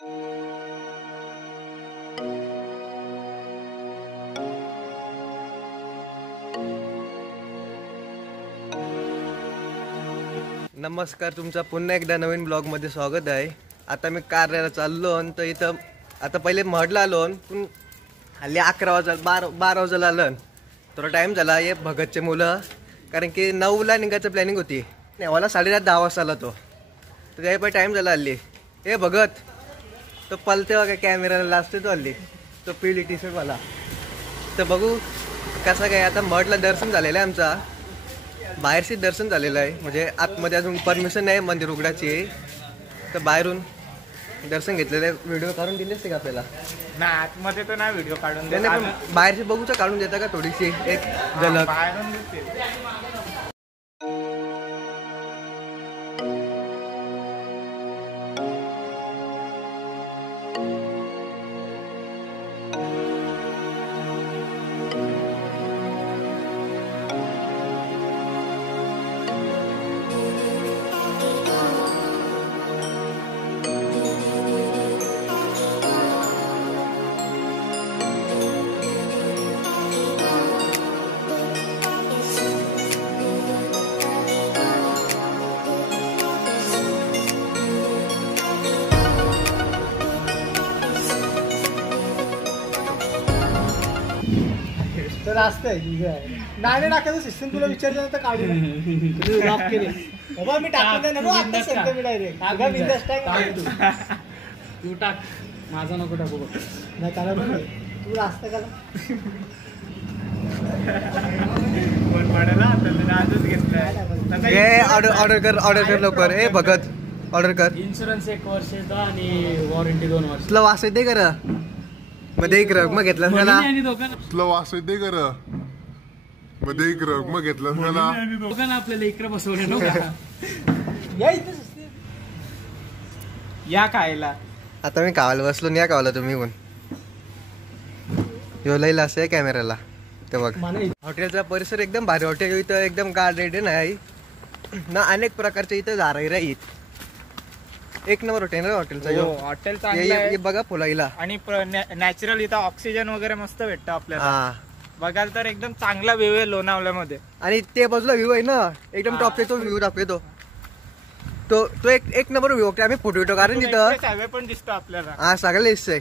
नमस्कार, तुमचा पुन्हा एकदा नवीन ब्लॉगमध्ये स्वागत आहे। आता मी कार्याला चाललो तर इथं आता पहिले महडला आलो पण हल्ली 11 वाजता 12 वाजता आलं थोडा टाइम झाला। हे भगतचे मुलं कारण की 9ला निघायचं प्लॅनिंग होती, नेवाला 10:30 वाजता आला तो, तर त्याही पण टाइम झाला हल्ली। हे भगत तो पलते बघा कॅमेराला लाजते तो हल्ली, तो पिली टी शर्ट वाला। तर बघू कसं काय। आता महडला दर्शन झालेलं आहे आमचा, बाहेरशी दर्शन झालेलं आहे, म्हणजे आतमध्ये अजून परमिशन नाही मंदिर उघडायची, तर बाहेरून दर्शन घेतलेलं आहे। व्हिडिओ काढून दिले असते का आपल्याला? नाही, आतमध्ये तर नाही व्हिडिओ काढून नाही, पण बाहेरची बघूच काढून देता का थोडीशी एक झलक? बाहेरून दिसते। तर रास्ता आहे नाही टाकायचं सिस्टम, तुला विचारलं तर काढू लॉक केले बाबा, मी टाकून नको आता सांगतो मी डायरेक्ट अगं बिंदास टाक तू टाक, माझा नको टाकू बघ नाही कारण तू रास्ता काला कोण पडेल आता आजच घेतलाय। ऑर्डर कर लवकर। ए भगत ऑर्डर कर। इन्शुरन्स 1 वर्षाचा आणि वॉरंटी 2 वर्ष। तुला वास येते कर मध्ये एक रग मग घेतलं मला, तुला वास येते कर मध्ये एक रग मग घेतलं मला दोघांना आपल्याला इकडे बसवलं या खायला। आता मी कावायला बसलो नाही, कावाला तुम्ही कोण यो लईला असं कॅमेराला ते बघ। हॉटेलचा परिसर एकदम भारी, हॉटेल इथं एकदम गार्डन आहे ना, अनेक प्रकारचे इथं झाडं राहीत। एक नंबर हॉटेल आहे हॉटेलचा। हॉटेल चांगलं आहे बघा फुलाईला, आणि नॅचरल इथं ऑक्सिजन वगैरे मस्त भेटतं आपल्याला। हा बघायला तर एकदम चांगला व्ह्यू आहे लोणावल्यामध्ये, आणि ते बाजूला व्ह्यू आहे ना एकदम टॉपचे, तो व्ह्यू दाखवतो तो तो एक नंबर व्ह्यू। आम्ही फोटो कारण तिथं हायवे पण दिसतो आपल्याला। हा सगळं दिसतंय।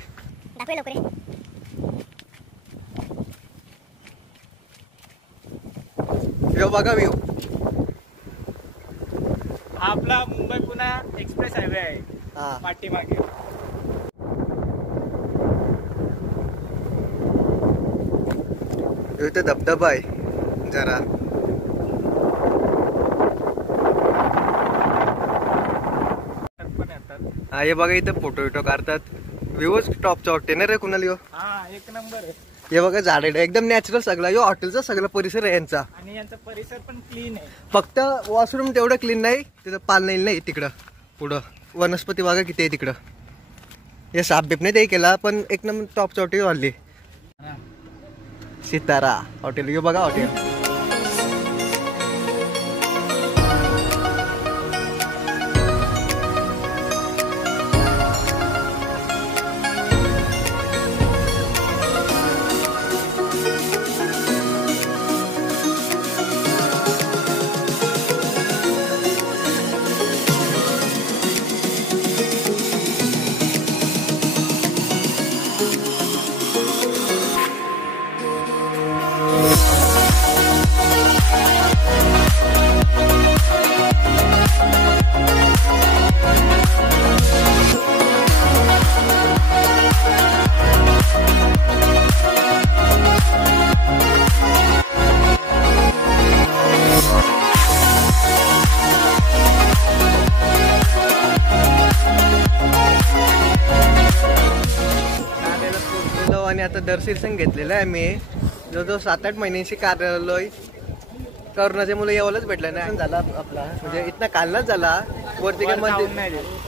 व्ह्यू बघा व्ह्यू। हा आपला मुंबई पुणे एक्सप्रेस हायवे आहे हा पाठीमागे। इथं धबधबा आहे जरा, पण येतात। हा हे बघा इथं फोटो काढतात। व्ह्यूच टॉपचा हॉटेल नाही रे कुणाला यो। हा एक नंबर आहे। हे बघा झाड एकदम नॅचरल सगळं, यो हॉटेलचा सगळा परिसर आहे यांचा, आणि यांचा परिसर पण क्लीन आहे। फक्त वॉशरूम तेवढं क्लीन नाही, तिथं पाल नाही तिकडं पुढं। वनस्पती बघा किती आहे तिकडं, हे साप बीप नाही ते केला, पण एक नंबर टॉपचं हॉटेल वाढली। सितारा हॉटेल यो बघा हॉटेल। आणि आता दर्शन घेतलेलं आहे मी, जवळजवळ 7-8 महिन्यांशी कार्यालय करोनाच्या मुलं यावंच भेटलं नाही झाला आपला, म्हणजे इथनं कालनाच झाला। वरती काय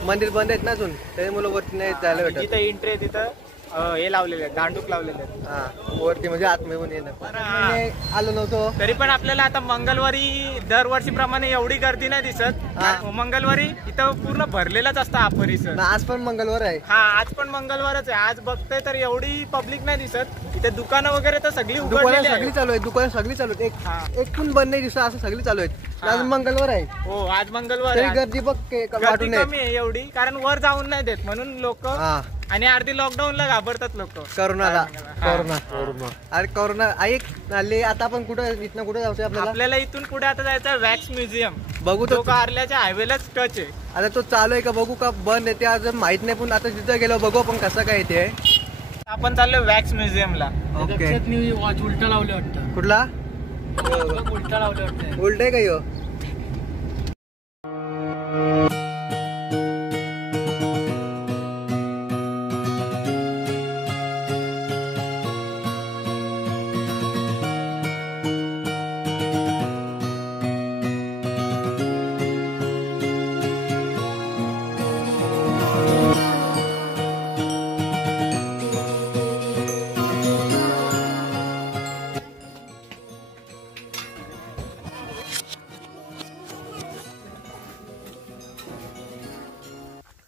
मंदिर बंद आहेत ना अजून, त्यामुळे वरती नाही जायला भेटत। जिथं एंट्री आहे तिथं हे लावलेले आहेत, दांडूक लावलेले आहेत. हा वरती म्हणजे आतमध्ये पण येणं हा. आलो नव्हतो. तरी पण आपल्याला आता मंगळवारी दरवर्षीप्रमाणे एवढी गर्दी नाही दिसत. हा. मंगळवारी इथं पूर्ण भरलेलाच असतं हा परिसर. ना आज पण मंगळवार आहे. हा आज पण मंगळवारच आहे. आज बघतोय तर एवढी पब्लिक नाही दिसत. इथे दुकानं वगैरे तर सगळी दुकानं उघडलेली सगळी आहेत. चालू आहेत. दुकानं सगळी चालू आहेत. हा. एक पण बंद नाही दिसत असं सगळी चालू आहेत. हा. आज मंगळवार आहे हो आज मंगळवार तरी आहे. गर्दी बघ गर्दी वाटून कमी आहे एवढी कारण वर जाऊन नाही देत म्हणून लोक. हा आणि अर्धी लॉकडाऊनला घाबरतात लोक. करोनाला. हा. कोरोना अरे कोरोना ऐक आले आता आपण कुठं इथनं कुठं जायचं आपल्याला आपल्याला इथून पुढे आता जायचं वॅक्स म्युझियम. बघू तो तो कारल्याच्या हायवेलाच टच आहे. आता तो चालू आहे का बघू का बंद आहे ते अजून माहित नाही पण आता तिथं गेलो बघू आपण कसं काय ते. आपण चाललोय वॅक्स म्युझियमला. ओके वॉच उलटा लावले वाटतं. कुठला उलटा लावले वाटतं. उलट आहे का ह्यो?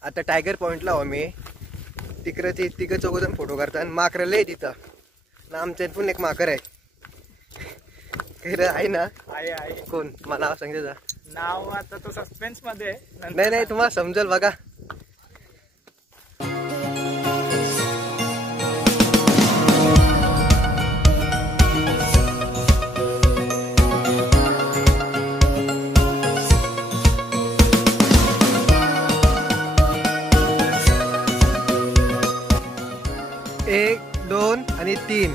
आता टायगर पॉइंटला आहो मी. तिकडे ते तिकडे चौघजण फोटो काढतात आणि माकरं लय तिथं ना आमच्यात पण एक माकर आहे. आहे ना आहे कोण मला नाव सांगितलं जा. नाव आता तो सस्पेन्स मध्ये आहे. नंतर नाही नाही तुम्हाला समजेल बघा. एक 2 आणि 3.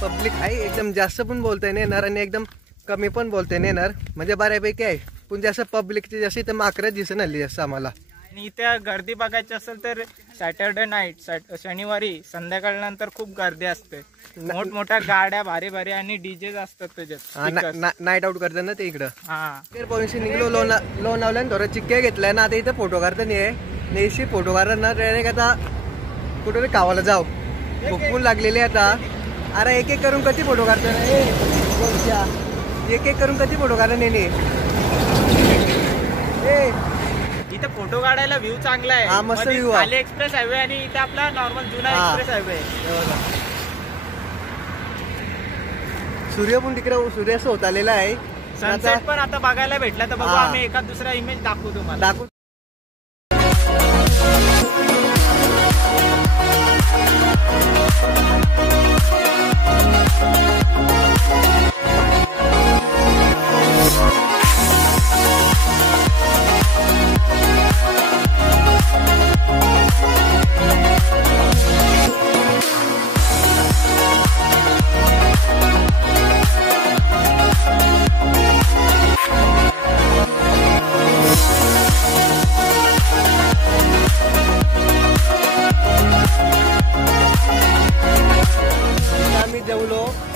पब्लिक आहे एकदम जास्त पण बोलता नाही येणार आणि एकदम कमी पण बोलता नाही येणार म्हणजे बऱ्यापैकी आहे पण जास्त पब्लिकची जास्त इथं माकरं दिसून आली जास्त आम्हाला. आणि इथे गर्दी बघायची असेल तर सॅटर्डे नाईट शनिवारी संध्याकाळनंतर खूप गर्दी असते. मोठमोठ्या गाड्या भारी भारी आणि डीजे असतात त्याच्यात. नाईट आउट करतात ना ते इकडं. हा पॉलिसी निघलो लोणावल्यानं थोडं चिक्के घेतलाय ना आता इथं फोटो काढता नाही नेशी फोटो काढतात ना डायरेक्ट आता कुठे कावाला जाऊ भूक पण लागलेली आता. अरे एक एक करून कधी फोटो काढतो एक एक करून कधी फोटो काढा नेने. इथे फोटो काढायला व्ह्यू चांगला हा, आहे. मस्त मध्ये view आहे. खाली एक्सप्रेस हायवे आणि इथे आपला नॉर्मल जुना हा. Express highway. सूर्य पण तिकडे सूर्यास्त होत आलेला आहे. सनसेट पण आता बघायला भेटला तर बघू. हा. आम्ही एका दुसरा इमेज दाखवू तुम्हाला. दाखवू.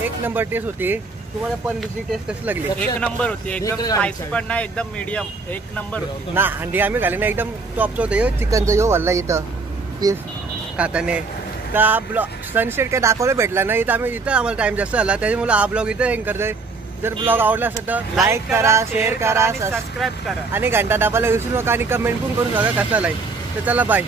एक नंबर टेस्ट होती. तुम्हाला पनीरची टेस्ट कशी लागली? एक नंबर होती. एकदम स्पायसी पण नाही एकदम मीडियम. एक नंबर होती ना. अंडी आम्ही घाले ना एकदम टॉपचं होतं. चिकनचं यो वाला इथं पीस खाताने सनसेट काय दाखवायला भेटला ना इथं. इथं आम्हाला टाइम जास्त झाला त्याच्यामुळे हा ब्लॉग इथं एंड करतोय. जर ब्लॉग आवडला असेल तर लाईक करा, शेअर करा, सबस्क्राईब करा आणि घंटा दाबायला विसरू नका आणि कमेंट पण करून बघा कसा लाईक. तर चला बाय.